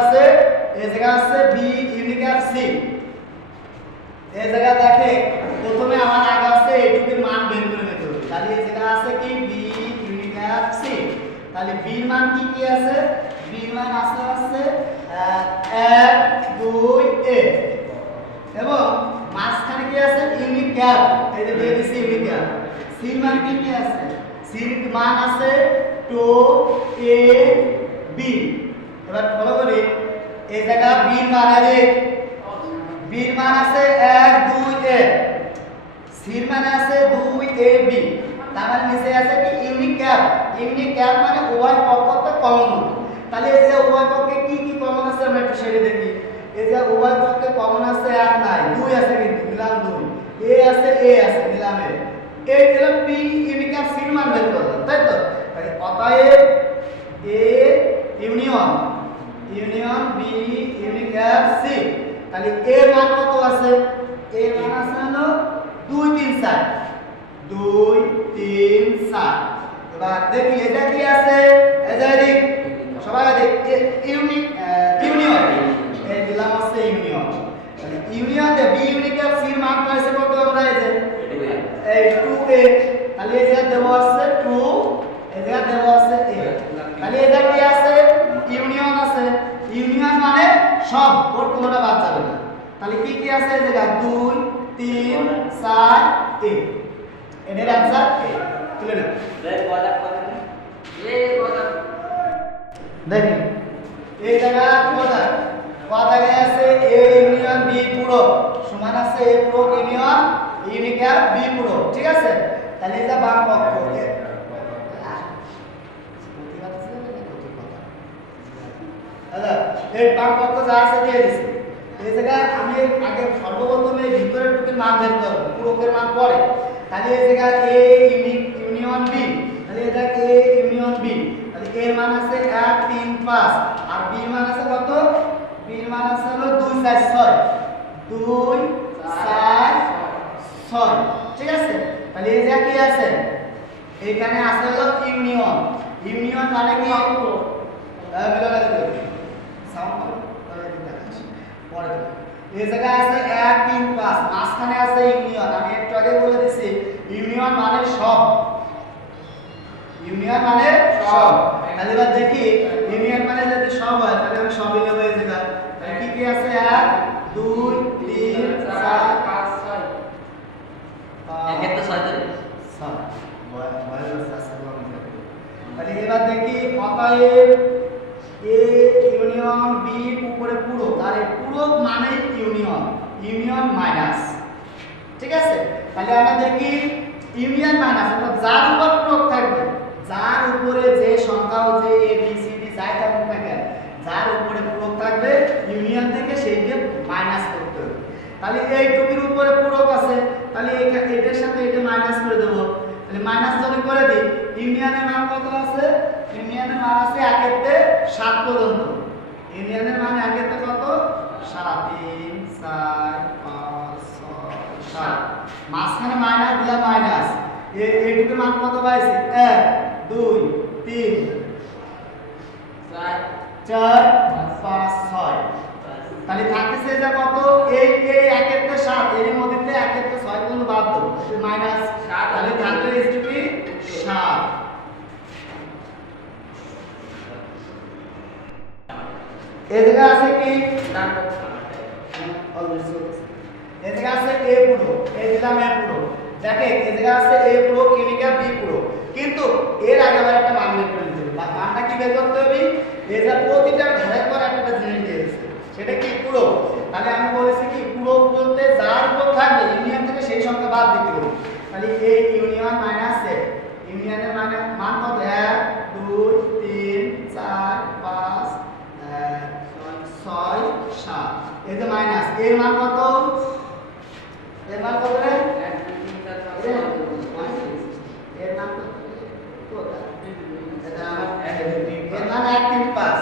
আছে, এই জায়গা আছে বি ইউনিক্যাপ সি। এই জায়গা দেখে প্রথমে আমার আগে আছে এইটুকুর মান বের করে নিতে হবে। তাহলে এই জায়গা আছে কি বি ইউনিক্যাপ সি। তাহলে বি এর মান কি আছে? বি এর মান আছে 1 2 এ এবং মাঝখানে কি আছে ইউনিক্যাপ। এই যে দিয়ে দিছি ইউনিক্যাপ। সি এর মান কি আছে? সি এর মান আছে 2 এ বি। এবার ফলো করি, এই জায়গা বি এর মান আছে, বি এর মান আছে 1 2 এ, সি এর মান আছে 2 এ বি। তার মানে নিচে আছে কি ইউনিক্যাপ। ইউনিক্যাপ মানে উভয় পক্ষতে কমন। তাহলে এই যে উভয় পক্ষে কি কি কমন আছে আমরা একটু সেটা দেখি। এই যে উভয় পক্ষে কমন আছে 1 নাই, 2 আছে, কিন্তু নিলাম 2, এ আছে নিলাম এ। এই দিলাম বি ইউনিক্যাপ সি এর মান বের করলাম, তাই তো? তাহলে অতএব এ ইউনিয়ন বি ইউনিক্যাপ সি। তাহলে এ মান কত আছে? এ মান আছে হলো 2 3 4, 2 3 4। এবার দেখি এটা কি আছে, এই যে দেখ সবাই দেখ ইউনিয়ন, এই দিলাম আছে ইউনিয়ন। তাহলে ইউনিয়ন দে বি ইউনিক্যাপ সি এর মান পাইছে কত? আমরা এই 2a। তাহলে এই যে দেব আছে 2, এই যে দেব আছে a। তাহলে এটা কি আছে? ইউনিয়ন আছে। ইউনিয়ন মানে সব, ওর কোনটা বাদ যাবে না। তাহলে কি কি আছে? এই জায়গা 2 3 4 a। এর आंसर a। তুলে নাও। দেখেন এই জায়গা কথা আছে a ইউনিয়ন b পুরো সমান আছে a পুরো ইউনিয়ন ইউনিক্যাপ b পুরো, ঠিক আছে? তাহলে এটা বাম পক্ষ। আচ্ছা, এই বাম পক্ষ যা আছে দিয়ে দিছি। এই জায়গায় আমি আগে সর্বপ্রথম এই ভিতরের টুকুর মান বের করব, পুরোকের মান পরে। তাহলে এই জায়গা a ইউনিয়ন b, তাহলে এটা a ইউনিয়ন b। তাহলে a এর মান আছে 1 3 5 আর b এর মান আছে কত? b এর মান আছে হলো 2 4 6, 2 4 6, ঠিক আছে? তাহলে এই জায়গা কি আছে? এখানে আছে হলো ইউনিয়ন। ইউনিয়ন মানে কি? মিলা লাগবে সাউন্ড পরে এই জায়গা আছে 1 3 5, মাঝখানে আছে ইউনিয়ন। আমি একটু আগে বলে দিছি ইউনিয়ন মানে সব, ইউনিয়ন মানে সব। তাহলে এবার দেখি ইউনিয়ন মানে যদি সব হয় তাহলে আমি সবই নেব। এই জায়গা তাহলে কি কি আছে? 1 2 3 4 5 6, একে তো 6 ধরে 6 বয় আছে। তাহলে এবার দেখি অতএব a ইউনিয়ন b উপরে পুরো, তাহলে পুরো মানে ইউনিয়ন মাইনাস, ঠিক আছে? তাহলে আমরা দেখি ইউনিয়ন মাইনাস অর্থাৎ যার উপর পুরো থাকবে, যার উপরে যে সংখ্যা হচ্ছে a b c d যাই থাকুক না কেন, যার উপরে পুরো থাকবে ইউনিয়ন থেকে সেইকে মাইনাস করতে হবে। তাহলে এই টুকির উপরে পুরো আছে, তাহলে এটার সাথে এটা মাইনাস করে দেব। তাহলে মাইনাস যদি করে দিই, ইউনিয়নের মান কত আছে? ইউনিয়নের মান আছে 1 থেকে 7 পর্যন্ত। ইউনিয়নের মান 1 থেকে কত? 7 3 4 5 6 7। মাঝখানে মাইনাস দিলাম মাইনাস। এইটুকুর মান কত পাইছি? 1 2 3 4 5 6। তাহলে থাকতেছে এটা কত? এই 1 থেকে 7, এর মধ্যে 1 থেকে 6 পর্যন্ত বাদ দাও, মাইনাস 7। তাহলে থাকবে এসটি 7। এই জায়গা আছে কি? এই জায়গা আছে a পুরো, এই দিলাম a পুরো। দেখে এই জায়গা আছে a পুরো ইউনিক্যাপ b পুরো, কিন্তু এর আগে আবার একটা মান বের করে নিতে হবে। মানটা কি বের করতে হবে? এই যে প্রতিটা ঘরের পর একটা জিনিস দিয়েছে, সেটা কি? পুরো। তাহলে আমি বলেছি কি পুরো বলতে যার উপর থাকবে ইউনিয়ন থেকে সেই সংখ্যা বাদ দিতে হবে। তাহলে এই ইউনিয়ন মাইনাস এ, ইউনিয়নের মান কত? 1 2 3 4 5 6 7। এই যে মাইনাস এর মান কত? এর মান কত রে? 1 2 3 4 5 এর মান কত? এটা আমার এর মান 1 3 5,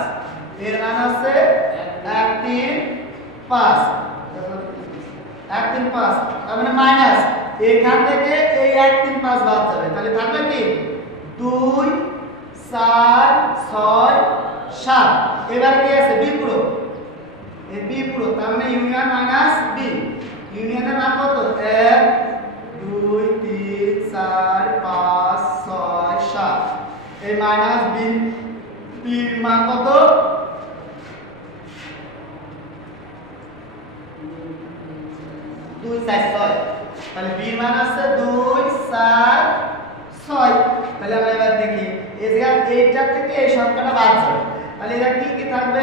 এর মান আছে 1 3 5, 1 3 5। তার মানে মাইনাস এখান থেকে এই 1 3 5 বাদ যাবে। তাহলে থাকবে কি 2 4 6 7 এবার কি আছে বি পুরো এই বি পুরো তার মানে ইউনিয়ন মাইনাস বি ইউনিয়নের মান কত 1 2 3 4 5 6 7 এই মাইনাস বি বির মান কত 2 4 6 তাহলে বি মান আছে 2 4 6 তাহলে আমরা এবার দেখি এই জায়গা এইটা থেকে এই সংখ্যাটা বাদ যাবে তাহলে এটা কি কি থাকবে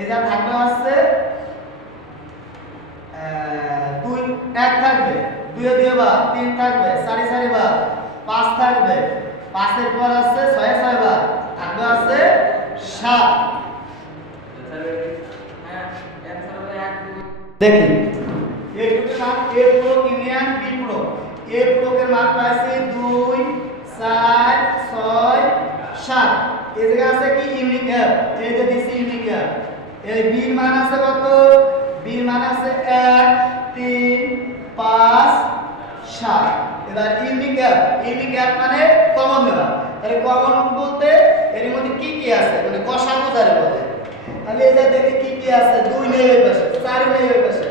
এটা থাকবে আছে 2 1 থাকবে 2 এ 2 বার 3 থাকবে 4 4 বার 5 থাকবে 5 এর পর আছে 6 6 বার থাকবে আছে 7 দেখি এ টুকের মান এ প্রো ইউনিয়ন বি প্রো এ প্রোকের মান পাইছি 2 4 6 7 এই জায়গা আছে কি ইউনিক এফ এই যে দিছি ইউনিক এফ এই বি এর মান আছে কত বি এর মান আছে 1 3 5 7 এবার ইউনিক এফ মানে কমন দেওয়া তাহলে কমন বলতে এর মধ্যে কি কি আছে মানে কষা বোঝার বলে তাহলে এই যে দেখি কি কি আছে 2 নেই এই পাশে 4 নেই এই পাশে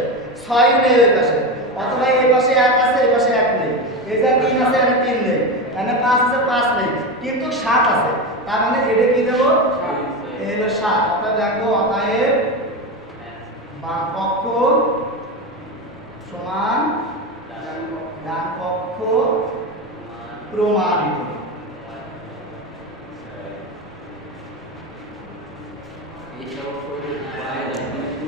6 নেই এই পাশে অথবা এই পাশে 1 আছে এই পাশে 1 নেই এই যে 3 আছে এখানে 3 নেই এখানে 5 আছে 5 নেই কিন্তু 7 আছে তার মানে এটা কি দেব এই হলো 7 অর্থাৎ দেখো অতএব বাম পক্ষ সমান ডান পক্ষ প্রমাণিত এইসব করে পাওয়া যায় কিন্তু